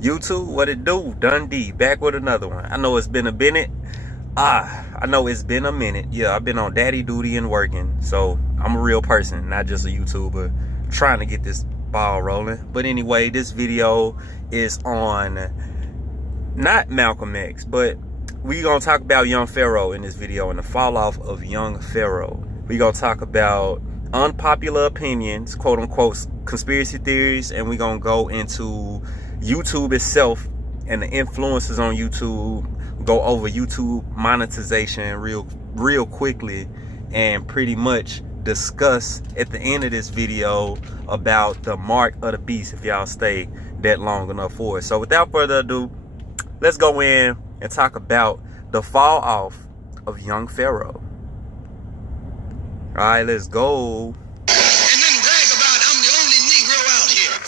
YouTube, what it do? Dundee, back with another one. I know it's been a minute. I know it's been a minute. Yeah, I've been on daddy duty and working. So I'm a real person, not just a YouTuber, trying to get this ball rolling. But anyway, this video is on not Malcolm X, but we gonna talk about young Pharoah in this video and the fall off of young Pharoah. We gonna talk about unpopular opinions, quote unquote, conspiracy theories, and we gonna go into YouTube itself and the influences on YouTube, go over YouTube monetization real quickly, and pretty much discuss at the end of this video about the mark of the beast if y'all stay that long enough for it. So without further ado, let's go in and talk about the fall off of young Pharoah. All right, let's go.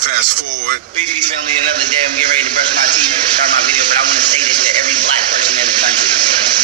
Fast forward. Peace, family. Another day. I'm getting ready to brush my teeth, start my video, but I want to say this to every black person in the country.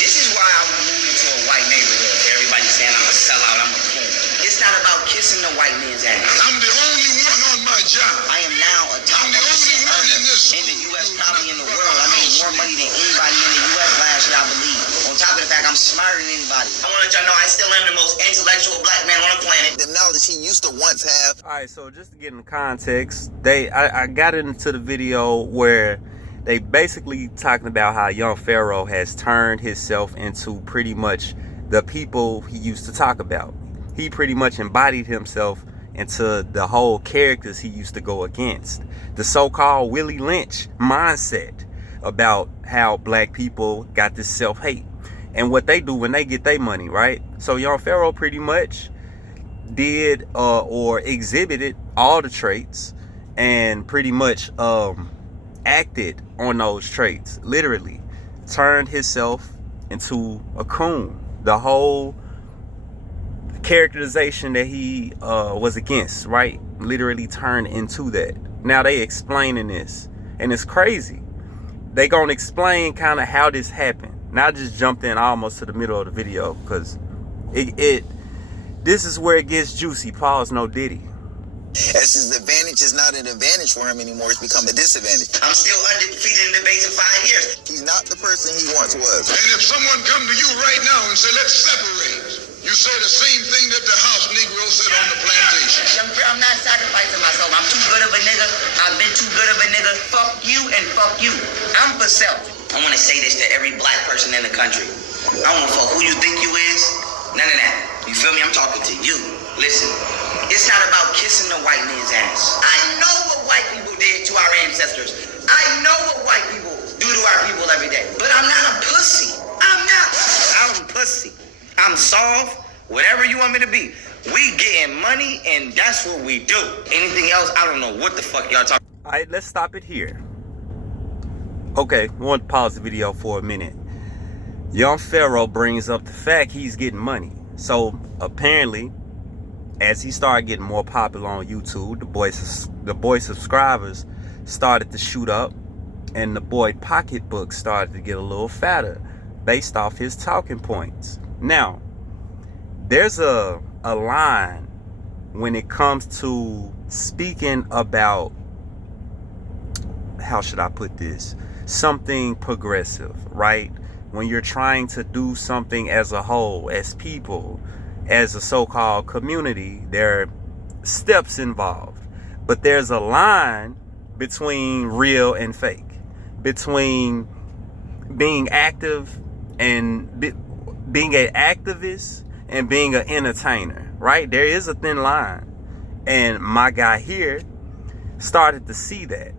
This is why I moved into a white neighborhood. Everybody's saying I'm a sellout, I'm a coon. It's not about kissing the white man's ass. I'm the only one on my job. I am now a top 1% earner in the U.S., probably in the world. I made more money than anybody in the U.S. last year, I believe. On top of the fact, I'm smarter than anybody. I want to let y'all know I still am the most intellectual black man on the planet. The knowledge he used to once have. All right, so just to get in context, I got into the video where they basically talking about how young Pharoah has turned himself into pretty much the people he used to talk about. He pretty much embodied himself into the whole characters he used to go against. The so-called Willie Lynch mindset about how black people got this self-hate and what they do when they get their money, right? So young Pharoah pretty much did or exhibited all the traits and pretty much acted on those traits. Literally turned himself into a coon. The whole characterization that he was against, right, literally turned into that. Now they explaining this, and it's crazy. They gonna explain kind of how this happened. Now I just jumped in almost to the middle of the video because this is where it gets juicy. Pause, no Diddy. As his advantage is not an advantage for him anymore, it's become a disadvantage. I'm still undefeated in debates in 5 years. He's not the person he once was. And if someone come to you right now and say, let's separate, you say the same thing that the house Negro said on the plantation. I'm not sacrificing myself. I'm too good of a nigga. I've been too good of a nigga. Fuck you and fuck you. I'm for self. I want to say this to every black person in the country. I don't fuck who you think you is. None of that. You feel me? I'm talking to you. Listen, it's not about kissing the white man's ass. I know what white people did to our ancestors. I know what white people do to our people every day. But I'm not a pussy. I'm pussy. I'm soft. Whatever you want me to be. We getting money and that's what we do. Anything else, I don't know what the fuck y'all talking. All right, let's stop it here. Okay, we want to pause the video for a minute. Young Pharoah brings up the fact he's getting money. So apparently, as he started getting more popular on YouTube, the boy subscribers started to shoot up, and the boy pocketbook started to get a little fatter based off his talking points. Now, there's a line when it comes to speaking about, how should I put this? Something progressive, right? When you're trying to do something as a whole, as people, as a so-called community, there are steps involved. But there's a line between real and fake, between being active and being an activist and being an entertainer, right? There is a thin line. And my guy here started to see that.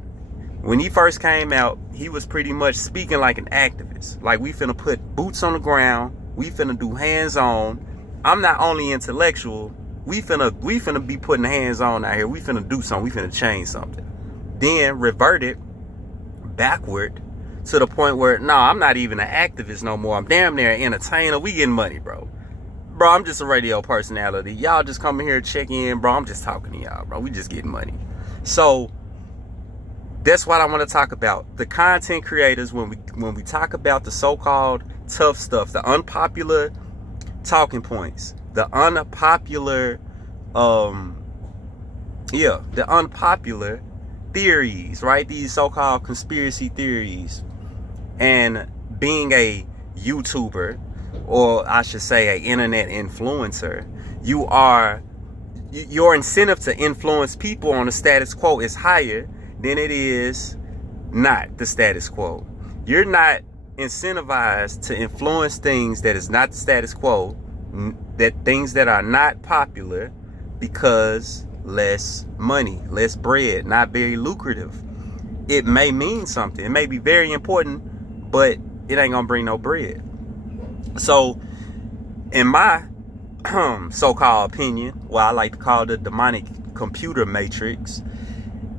When he first came out, he was pretty much speaking like an activist. Like, we finna put boots on the ground. We finna do hands-on. I'm not only intellectual. We finna be putting hands on out here. We finna do something. We finna change something. Then reverted backward to the point where, no, I'm not even an activist no more. I'm damn near an entertainer. We getting money, bro. Bro, I'm just a radio personality. Y'all just come here, check in, bro. I'm just talking to y'all, bro. We just getting money. So that's what I want to talk about. The content creators, when we talk about the so-called tough stuff, the unpopular talking points, the unpopular theories, right? These so-called conspiracy theories. And being a YouTuber, or I should say an internet influencer, your incentive to influence people on the status quo is higher than it is not the status quo. You're not incentivized to influence things that is not the status quo, that things that are not popular, because less money, less bread, not very lucrative. It may mean something, it may be very important, but it ain't gonna bring no bread. So in my so-called opinion, what I like to call the demonic computer matrix,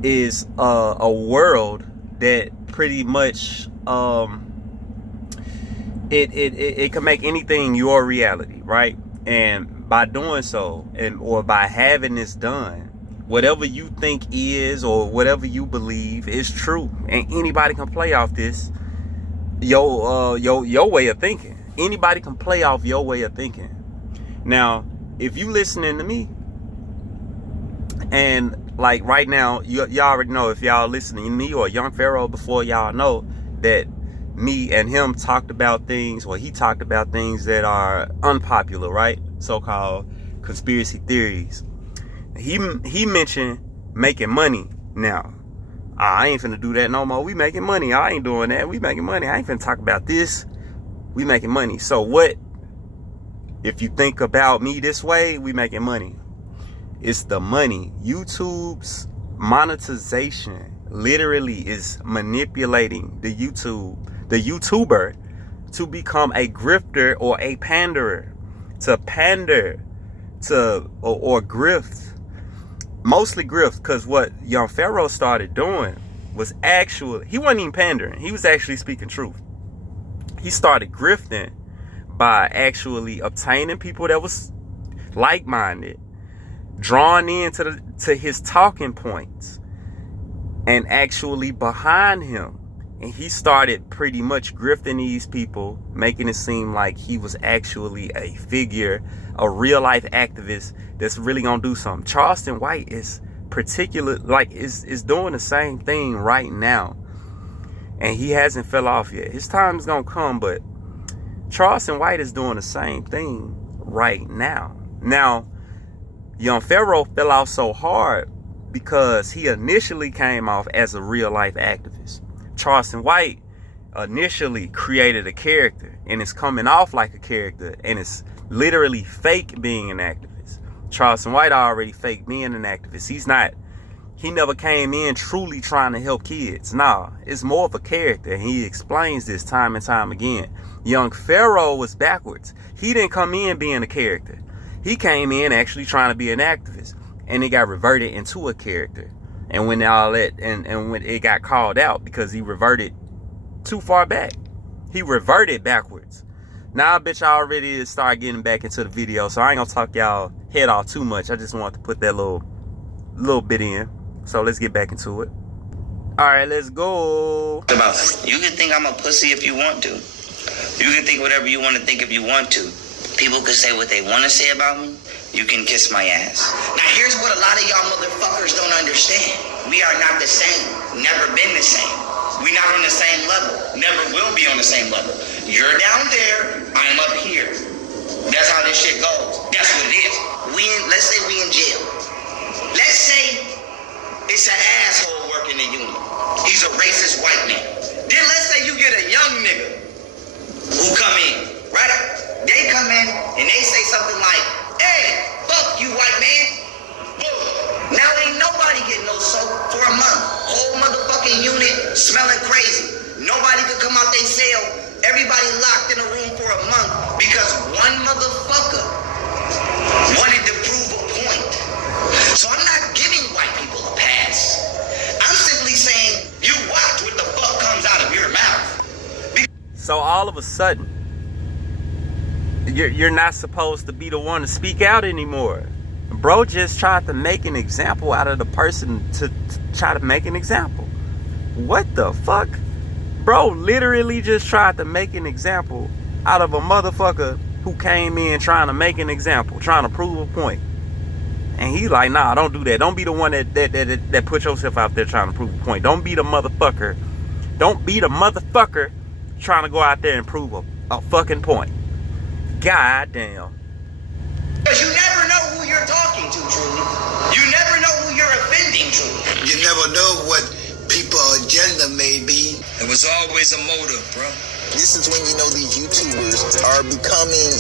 is a world that pretty much it can make anything your reality, right? And by doing so, or by having this done, whatever you think is, or whatever you believe is true, and anybody can play off this your way of thinking. Anybody can play off your way of thinking. Now, if you listening to me, and like right now, y'all already know, if y'all listening to me or Young Pharoah before, y'all know that me and him talked about things, or he talked about things that are unpopular, right? So-called conspiracy theories. He mentioned making money. Now, I ain't finna do that no more. We making money. I ain't doing that. We making money. I ain't finna talk about this. We making money. So what? If you think about me this way, we making money. It's the money. YouTube's monetization literally is manipulating the YouTuber to become a grifter or a panderer, to pander to or grift. Mostly grift, because what Young Pharoah started doing was actually, he wasn't even pandering. He was actually speaking truth. He started grifting by actually obtaining people that was like-minded, drawn into his talking points, and actually behind him. And he started pretty much grifting these people, making it seem like he was actually a figure, a real life activist that's really gonna do something. Charleston White is is doing the same thing right now, and he hasn't fell off yet. His time's gonna come, but Charleston White is doing the same thing right now. Now, Young Pharoah fell off so hard because he initially came off as a real life activist. Charleston White initially created a character, and it's coming off like a character, and it's literally fake being an activist. Charleston White already fake being an activist. He never came in truly trying to help kids. Nah, it's more of a character, and he explains this time and time again. Young Pharoah was backwards. He didn't come in being a character. He came in actually trying to be an activist, and it got reverted into a character. And when all that, and when it got called out because he reverted too far back, he reverted backwards. Now I bet y'all ready to start getting back into the video, so I ain't gonna talk y'all head off too much. I just wanted to put that little bit in. So let's get back into it. All right, let's go. You can think I'm a pussy if you want to. You can think whatever you want to think if you want to. People can say what they want to say about me. You can kiss my ass. Now here's what a lot of y'all motherfuckers don't understand. We are not the same. Never been the same. We're not on the same level. Never will be on the same level. You're down there, I'm up here. That's how this shit goes. That's what it is. Let's say we in jail. Let's say it's an asshole working the unit. He's a racist white man. Then let's say you get a young nigga who come in, right? They come in and they say something like, "Hey, fuck you, white man." Boom. Now ain't nobody getting no soap for a month. Whole motherfucking unit smelling crazy. Nobody could come out they cell. Everybody locked in a room for a month because one motherfucker wanted to prove a point. So I'm not giving white people a pass. I'm simply saying, you watch what the fuck comes out of your mouth. So all of a sudden, you're not supposed to be the one to speak out anymore. Bro just tried to make an example out of the person to try to make an example. What the fuck? Bro literally just tried to make an example out of a motherfucker who came in trying to make an example, trying to prove a point. And he like, nah, don't do that. Don't be the one that put yourself out there trying to prove a point. Don't be the motherfucker. Don't be the motherfucker trying to go out there and prove a fucking point. God damn. Because you never know who you're talking to, truly. You never know who you're offending, truly. You never know what people's agenda may be. It was always a motive, bro. This is when you know these YouTubers are becoming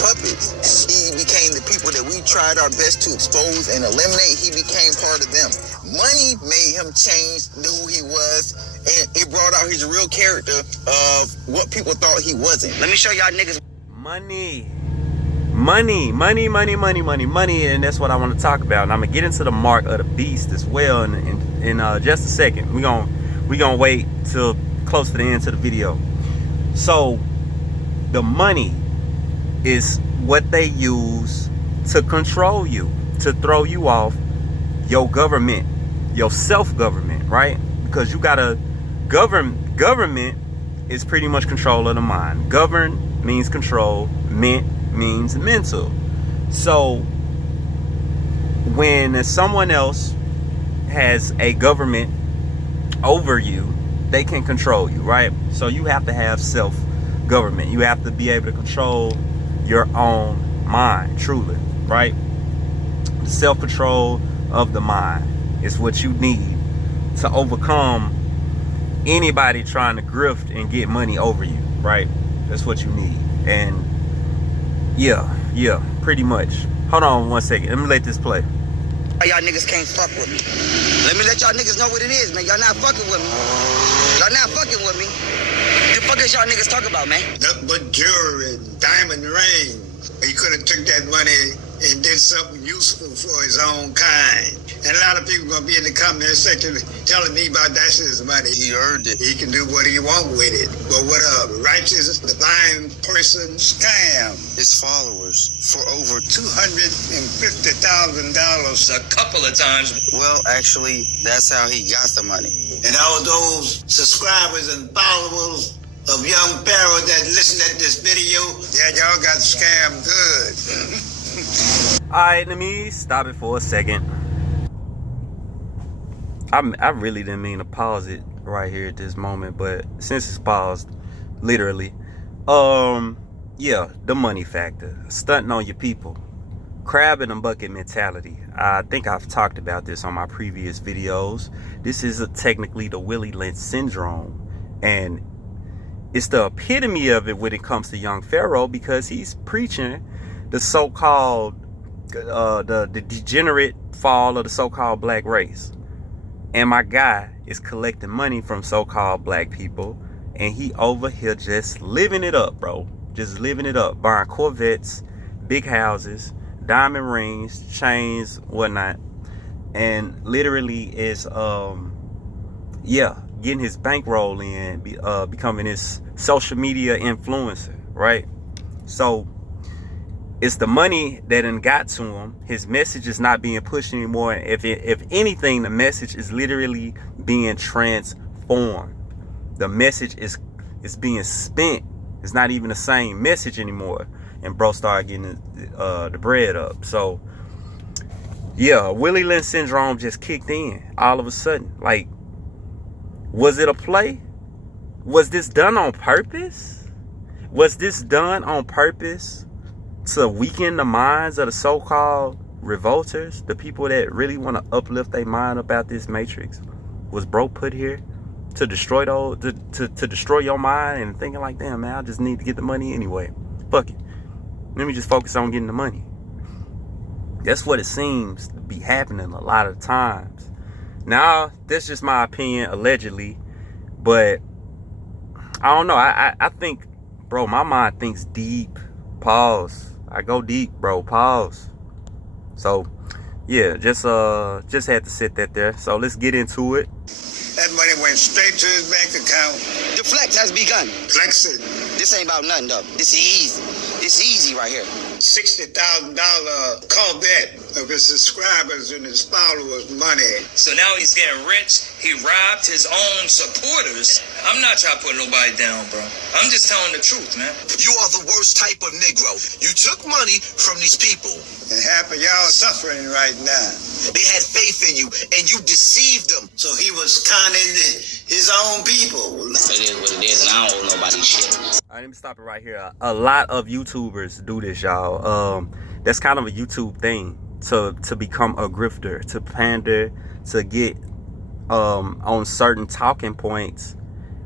puppets. He became the people that we tried our best to expose and eliminate. He became part of them. Money made him change who he was, and it brought out his real character of what people thought he wasn't. Let me show y'all niggas. Money, and that's what I want to talk about. And I'm gonna get into the mark of the beast as well in just a second. We gonna wait till close to the end of the video. So the money is what they use to control you, to throw you off your government, your self-government, right? Because you gotta government is pretty much control of the mind. Govern means control, ment means mental. So when someone else has a government over you, they can control you, right? So you have to have self-government. You have to be able to control your own mind, truly, right? The self-control of the mind is what you need to overcome anybody trying to grift and get money over you, right? That's what you need. And yeah, pretty much. Hold on 1 second. Let me let this play. Y'all niggas can't fuck with me. Let me let y'all niggas know what it is, man. Y'all not fucking with me. Y'all not fucking with me. The fuck is y'all niggas talking about, man? Nothing but jewelry and diamond rings. He could have took that money and did something useful for his own kind. And a lot of people gonna be in the comment section telling me about that's his money. He earned it. He can do what he want with it. But what a righteous, divine person scam his followers for over $250,000 a couple of times. Well, actually, that's how he got the money. And all those subscribers and followers of young Pharoah that listen to this video, yeah, y'all got scammed good. All right, let me stop it for a second. I really didn't mean to pause it right here at this moment, but since it's paused, literally, yeah, the money factor, stunting on your people, crab in a bucket mentality. I think I've talked about this on my previous videos. This is technically the Willie Lynch syndrome, and it's the epitome of it when it comes to young Pharoah, because he's preaching the so-called the degenerate fall of the so-called black race. And my guy is collecting money from so-called black people, and he over here just living it up, bro. Just living it up, buying Corvettes, big houses, diamond rings, chains, whatnot, and literally is getting his bankroll in, becoming his social media influencer, right? So it's the money that done got to him. His message is not being pushed anymore. If anything, the message is literally being transformed. The message is being spent. It's not even the same message anymore. And bro started getting the bread up. So yeah, Willie Lynch syndrome just kicked in all of a sudden. Like, was it a play? Was this done on purpose? Was this done on purpose to weaken the minds of the so-called revolters, the people that really want to uplift their mind about this matrix? Was bro put here to destroy those, to destroy your mind and thinking like, damn, man, I just need to get the money anyway. Fuck it. Let me just focus on getting the money. That's what it seems to be happening a lot of times. Now, that's just my opinion, allegedly, but I don't know. I think, bro, my mind thinks deep. Pause. I go deep, bro. Pause. So, yeah, just had to sit that there. So let's get into it. That money went straight to his bank account. The flex has begun. Flexing. This ain't about nothing, though. This is easy. This is easy right here. $60,000 Corvette of his subscribers and his followers' money. So now he's getting rich. He robbed his own supporters. I'm not trying to put nobody down, bro. I'm just telling the truth, man. You are the worst type of Negro. You took money from these people. And half of y'all are suffering right now. They had faith in you, and you deceived them. So he was conning his own people. It is what it is, and I don't owe nobody shit. All right, let me stop it right here. A lot of YouTubers do this, y'all. That's kind of a YouTube thing, to become a grifter, to pander, to get on certain talking points.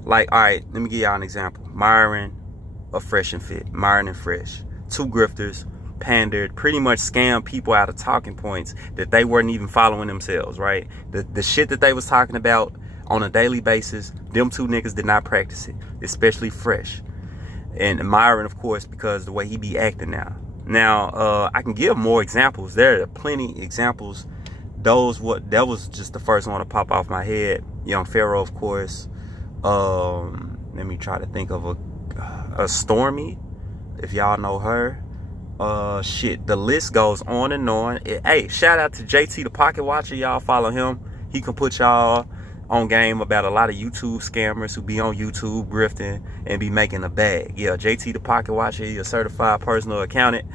Like, all right, let me give y'all an example. Myron, a Fresh and Fit. Myron and Fresh. Two grifters, pandered, pretty much scammed people out of talking points that they weren't even following themselves, right? The shit that they was talking about on a daily basis, them two niggas did not practice it, especially Fresh. And Myron, of course, because the way he be acting now. Now, I can give more examples. There are plenty examples. That was just the first one to pop off my head. Young Pharoah, of course. Let me try to think of a Stormy, if y'all know her. Shit, the list goes on and on. Hey, shout out to JT the Pocket Watcher. Y'all follow him. He can put y'all on game about a lot of YouTube scammers who be on YouTube grifting and be making a bag. Yeah, JT the Pocket Watcher, he's a certified personal accountant,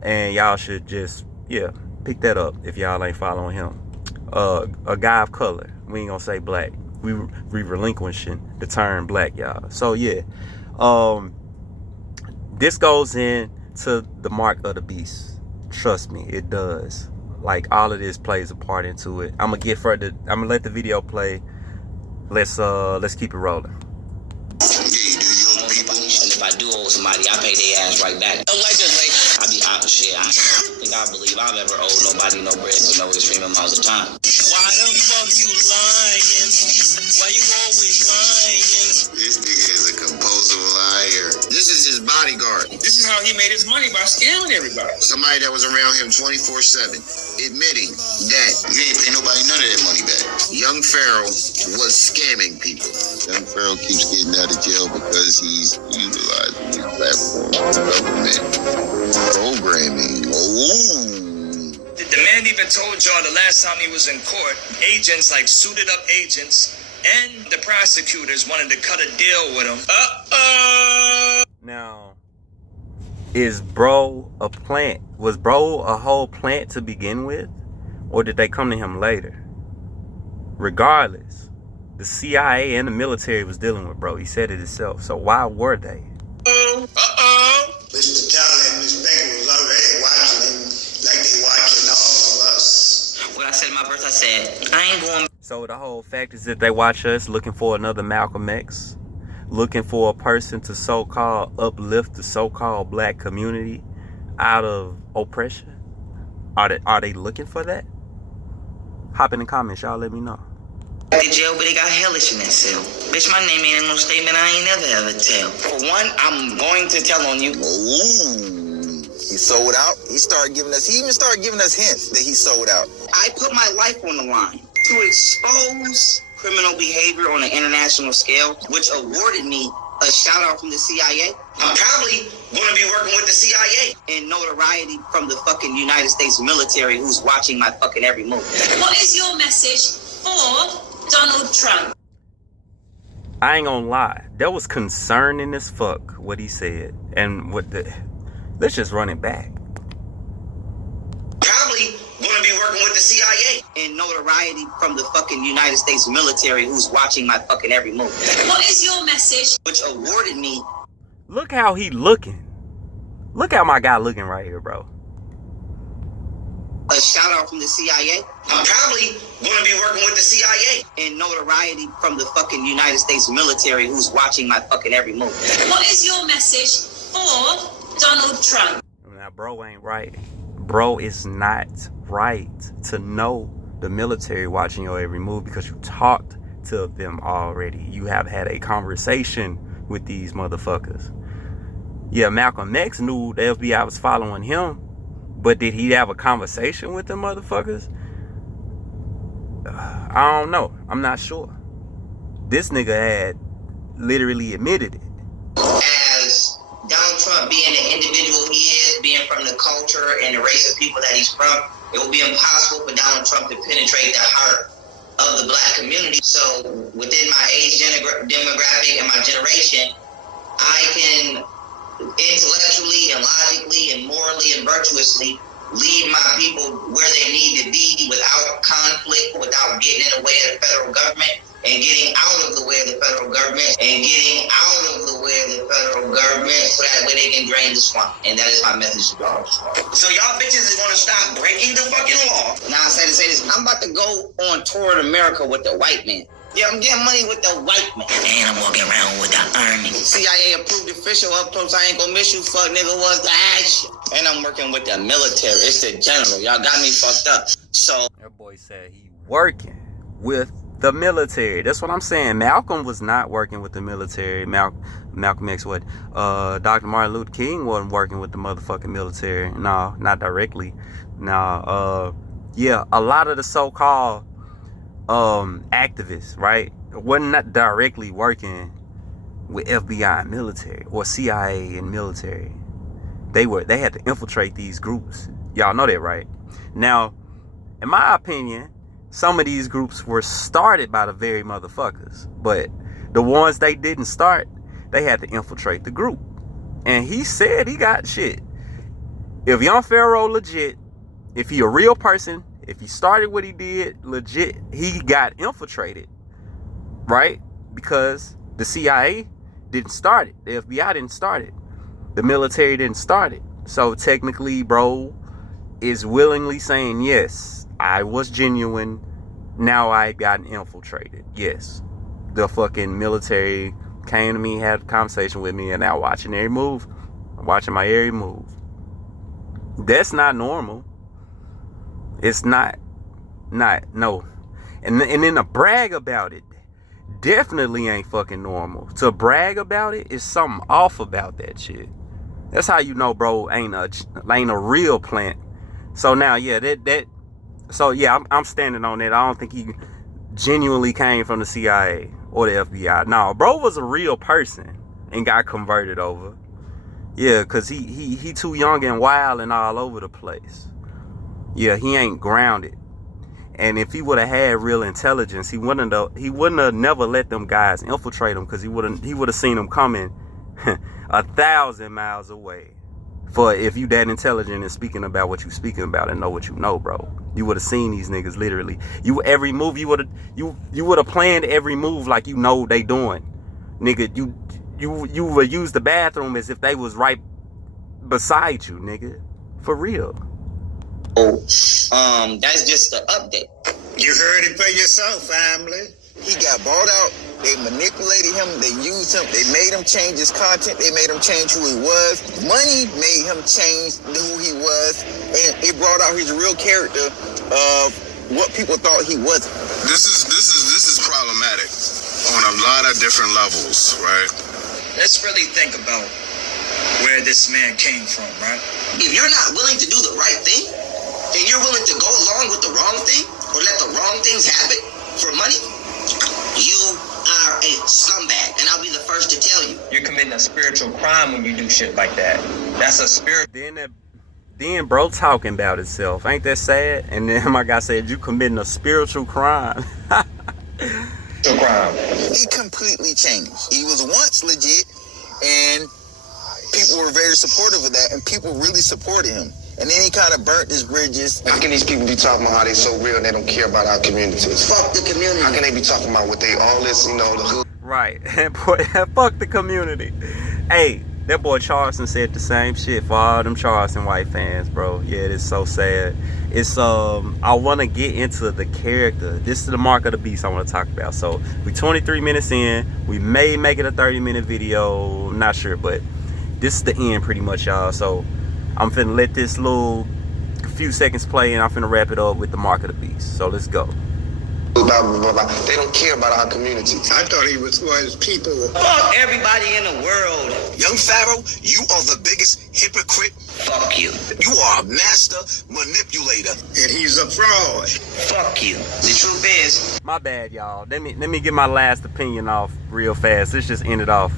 and y'all should just, yeah, pick that up if y'all ain't following him. A guy of color. We ain't gonna say black. We relinquishing the term black, y'all. So yeah, this goes in to the mark of the beast. Trust me, it does. Like, all of this plays a part into it. I'm gonna let the video play. Let's keep it rolling. And if I do owe somebody, I pay their ass right back. Allegedly, I don't think I believe I've ever owed nobody no bread for no extreme amounts of time. Why the fuck you lying? Why you always lying? This nigga is a compulsive liar. This is his bodyguard. This is how he made his money, by scamming everybody. Somebody that was around him 24/7, admitting that you ain't pay nobody none of that money back. Young Pharoah was scamming people. Young Pharoah keeps getting out of jail because he's utilizing his platform for government programming. The man even told y'all the last time he was in court, agents, like suited up agents, and the prosecutors wanted to cut a deal with him. Now, is bro a plant? Was bro a whole plant to begin with? Or did they come to him later? Regardless, the CIA and the military was dealing with bro. He said it himself. So why were they? Mr. Charlie and Miss Becky was already watching him like they watching all of us. When I said my birth, I said, I ain't going. So the whole fact is that they watch us looking for another Malcolm X, looking for a person to so-called uplift the so-called black community out of oppression. Are they looking for that? Hop in the comments, y'all, let me know. The jail, but they got hellish in that cell. Bitch, my name ain't in no statement I ain't never ever tell. For one, I'm going to tell on you. He sold out. He even started giving us hints that he sold out. I put my life on the line to expose criminal behavior on an international scale, which awarded me a shout out from the CIA. I'm probably going to be working with the CIA. And notoriety from the fucking United States military who's watching my fucking every move. What is your message for Donald Trump? I ain't gonna lie, that was concerning as fuck what he said. And let's just run it back. Probably going to be working with the CIA. And notoriety from the fucking United States military who's watching my fucking every move. What is your message? Which awarded me. Look how he looking. Look how my guy looking right here, bro. A shout out from the CIA. I'm probably going to be working with the CIA. And notoriety from the fucking United States military who's watching my fucking every move. What is your message for Donald Trump? Now, bro ain't right. Bro is not right to know the military watching your every move because you talked to them already. You have had a conversation with these motherfuckers. Yeah, Malcolm X knew the FBI was following him, but did he have a conversation with them motherfuckers? I don't know. I'm not sure. This nigga had literally admitted it. As Donald Trump being the individual he is, being from the culture and the race of people that he's from, it will be impossible for Donald Trump to penetrate the heart of the black community. So within my age demographic and my generation, I can intellectually and logically and morally and virtuously lead my people where they need to be without conflict, without getting in the way of the federal government, and getting out of the way of the federal government, and getting out of the way of the federal government so that way they can drain the swamp. And that is my message to y'all. So y'all bitches is gonna stop breaking the fucking law. Now I say to say this, I'm about to go on tour in America with the white man. Yeah, I'm getting money with the white man. And I'm walking around with the army. CIA approved official up close, I ain't gonna miss you, fuck nigga, was the action. And I'm working with the military. It's the general. Y'all got me fucked up. So that boy said he working with the military. That's what I'm saying. Malcolm was not working with the military. Malcolm X, what? Dr. Martin Luther King wasn't working with the motherfucking military. No, not directly. No, yeah, a lot of the so-called activists, right, were not directly working with FBI and military or CIA and military. They had to infiltrate these groups. Y'all know that, right? Now, in my opinion, some of these groups were started by the very motherfuckers, but the ones they didn't start, they had to infiltrate the group. And he said he got shit. If young Pharoah legit, if he a real person, if he started what he did legit, he got infiltrated, right? Because the CIA didn't start it. The FBI didn't start it. The military didn't start it. So technically, bro is willingly saying, yes, I was genuine. Now I got infiltrated. Yes. The fucking military came to me, had a conversation with me, and now watching every move. I'm watching my every move. That's not normal. It's not no. And then to brag about it definitely ain't fucking normal. To brag about it is something off about that shit. That's how you know, bro, ain't a real plant. So now, yeah, so yeah, I'm standing on that. I don't think he genuinely came from the CIA or the FBI. No, bro was a real person and got converted over. Yeah, cause he too young and wild and all over the place. Yeah, he ain't grounded. And if he would have had real intelligence, he wouldn't have never let them guys infiltrate him, because he would have seen them coming 1,000 miles away. For if you that intelligent and speaking about what you speaking about and know what you know, bro, you would have seen these niggas literally. Every move you would have planned every move like you know they doing, nigga. You would use the bathroom as if they was right beside you, nigga, for real. That's just the update. You heard it for yourself, family. He got bought out. They manipulated him. They used him. They made him change his content. They made him change who he was. Money made him change who he was. And it brought out his real character of what people thought he wasn't. This is problematic on a lot of different levels, right? Let's really think about where this man came from, right? If you're not willing to do the right thing, and you're willing to go along with the wrong thing, or let the wrong things happen for money, you are a scumbag, and I'll be the first to tell you. You're committing a spiritual crime when you do shit like that. That's a spirit. Then bro talking about himself. Ain't that sad? And then my guy said, you committing a spiritual crime. Crime. He completely changed. He was once legit, and people were very supportive of that, and people really supported him. And then he kind of burnt his bridges. How can these people be talking about how they so real and they don't care about our communities? Fuck the community. How can they be talking about what they all this, the hood? Right. Boy, fuck the community. Hey, that boy Charleston said the same shit for all them Charleston white fans, bro. Yeah, it is so sad. It's I want to get into the character. This is the mark of the beast I want to talk about. So we 23 minutes in. We may make it a 30-minute video. I'm not sure, but this is the end pretty much, y'all. So I'm finna let this little few seconds play, and I'm finna wrap it up with the mark of the beast. So let's go. Blah, blah, blah, blah. They don't care about our communities. I thought he was for his people. Fuck everybody in the world. Young Pharaoh, you are the biggest hypocrite. Fuck you. You are a master manipulator. And he's a fraud. Fuck you. The truth is, My bad, y'all. Let me get my last opinion off real fast. Let's just end it off.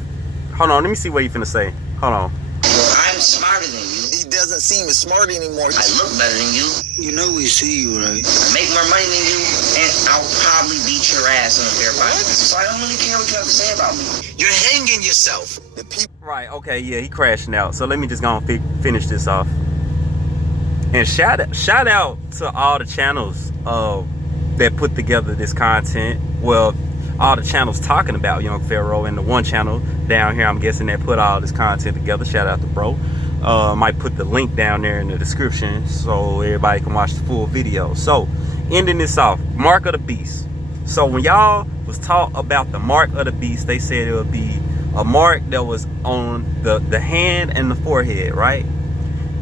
Hold on, let me see what you finna say. Hold on. I'm smarter than you. He doesn't doesn't seem as smart anymore. I look better than you. You know we see you, right? I make more money than you, and I'll probably beat your ass in a fair fight. So I don't really care what you have to say about me. You're hanging yourself. The people. Right, okay, yeah, he crashing out. So let me just go and finish this off. And shout out to all the channels that put together this content. Well, all the channels talking about Young Pharoah, and the one channel down here, I'm guessing, that put all this content together. Shout out to bro. Might put the link down there in the description so everybody can watch the full video. So, ending this off, Mark of the Beast. So when y'all was taught about the Mark of the Beast, they said it would be a mark that was on the hand and the forehead, right?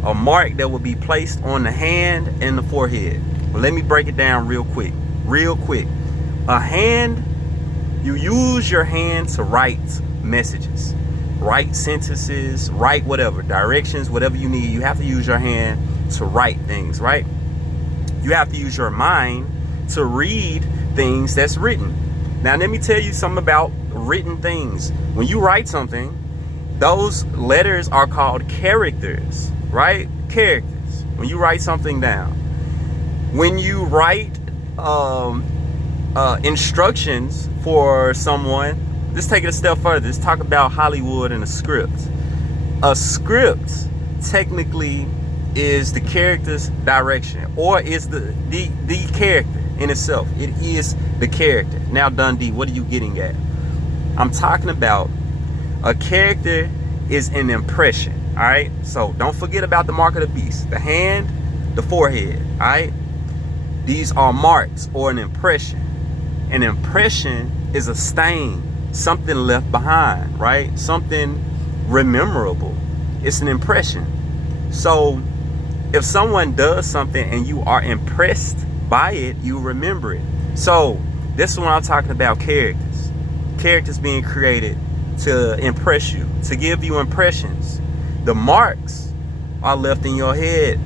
A mark that would be placed on the hand and the forehead. Well, let me break it down real quick. A hand, you use your hand to write messages, write sentences, write whatever, directions, whatever you need. You have to use your hand to write things, right? You have to use your mind to read things that's written. Now, let me tell you something about written things. When you write something, those letters are called characters, right? Characters. When you write something down. When you write instructions for someone, let's take it a step further. Let's talk about Hollywood and a script. A script technically is the character's direction, or is the character in itself. It is the character. Now, Dundee, what are you getting at? I'm talking about a character is an impression. All right, so don't forget about the mark of the beast, the hand, the forehead. All right, these are marks or an impression. An impression is a stain, something left behind, right? Something rememberable. It's an impression. So if someone does something and you are impressed by it, you remember it. So this is when I'm talking about characters. Characters being created to impress you, to give you impressions. The marks are left in your head,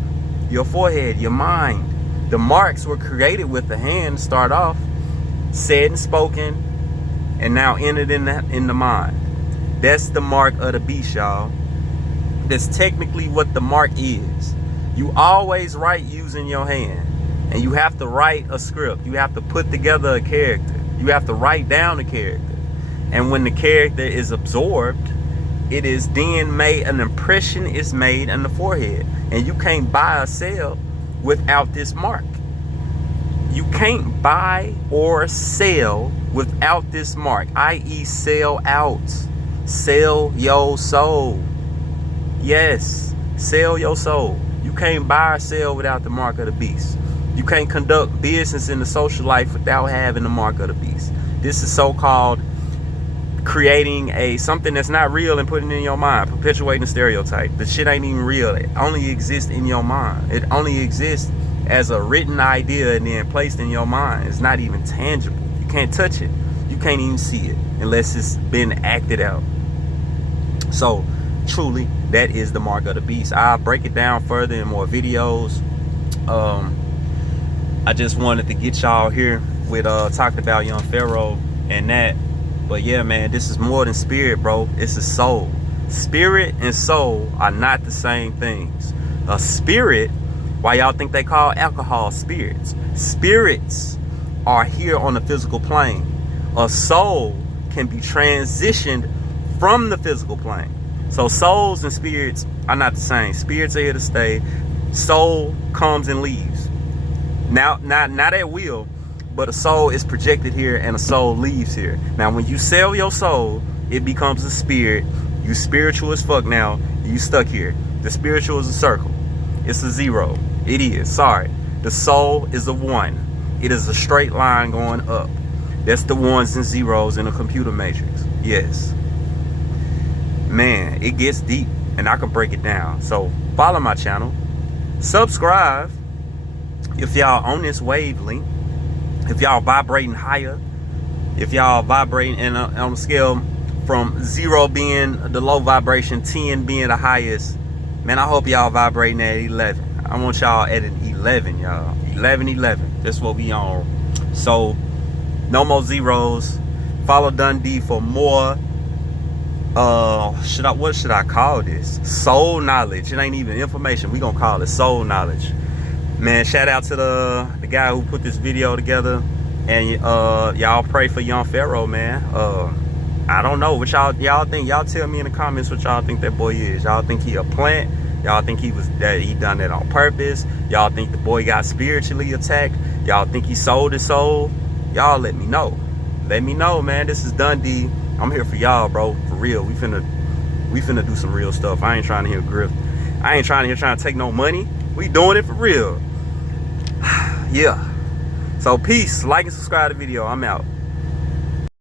your forehead, your mind. The marks were created with the hand to start off, said and spoken, and now entered in the mind. That's the mark of the beast, y'all. That's technically what the mark is. You always write using your hand, and you have to write a script. You have to put together a character. You have to write down the character. And when the character is absorbed, it is then made, an impression is made on the forehead. And you can't buy or sell without this mark. You can't buy or sell without this mark, i.e. sell out. Sell your soul. Yes, sell your soul. You can't buy or sell without the mark of the beast. You can't conduct business in the social life without having the mark of the beast. This is so-called creating something that's not real and putting it in your mind, perpetuating a stereotype. The shit ain't even real. It only exists in your mind. It only exists as a written idea and then placed in your mind. It's not even tangible. You can't touch it. You can't even see it unless it's been acted out. So truly, that is the mark of the beast. I'll break it down further in more videos. I just wanted to get y'all here with talking about Young Pharoah and that. But yeah, man, this is more than spirit, bro. It's a soul. Spirit and soul are not the same things. A spirit, why y'all think they call alcohol spirits? Spirits are here on the physical plane. A soul can be transitioned from the physical plane. So souls and spirits are not the same. Spirits are here to stay. Soul comes and leaves. Now, not at will, but a soul is projected here and a soul leaves here. Now, when you sell your soul, it becomes a spirit. You spiritual as fuck now. You stuck here. The spiritual is a circle. It's a zero. It is. Sorry. The soul is a 1. It is a straight line going up. That's the ones and zeros in a computer matrix. Yes. Man, it gets deep and I can break it down. So follow my channel. Subscribe if y'all on this wavelength. If y'all vibrating higher, if y'all vibrating on a scale from 0 being the low vibration, 10 being the highest, man, I hope y'all vibrating at 11. I want y'all at an 11, y'all. 11. That's what we on. So no more zeros. Follow Dundee for more What should I call this? Soul knowledge. It ain't even information. We gonna call it soul knowledge. Man, shout out to the guy who put this video together. And y'all pray for young Pharoah, man. I don't know what y'all think. Y'all tell me in the comments what y'all think that boy is. Y'all think he a plant? Y'all think he done that on purpose? Y'all think the boy got spiritually attacked? Y'all think he sold his soul? Y'all let me know. Let me know, man. This is Dundee. I'm here for y'all, bro. For real. We finna do some real stuff. I ain't trying to hear grift. I ain't trying to take no money. We doing it for real. Yeah. So peace. Like and subscribe to the video. I'm out.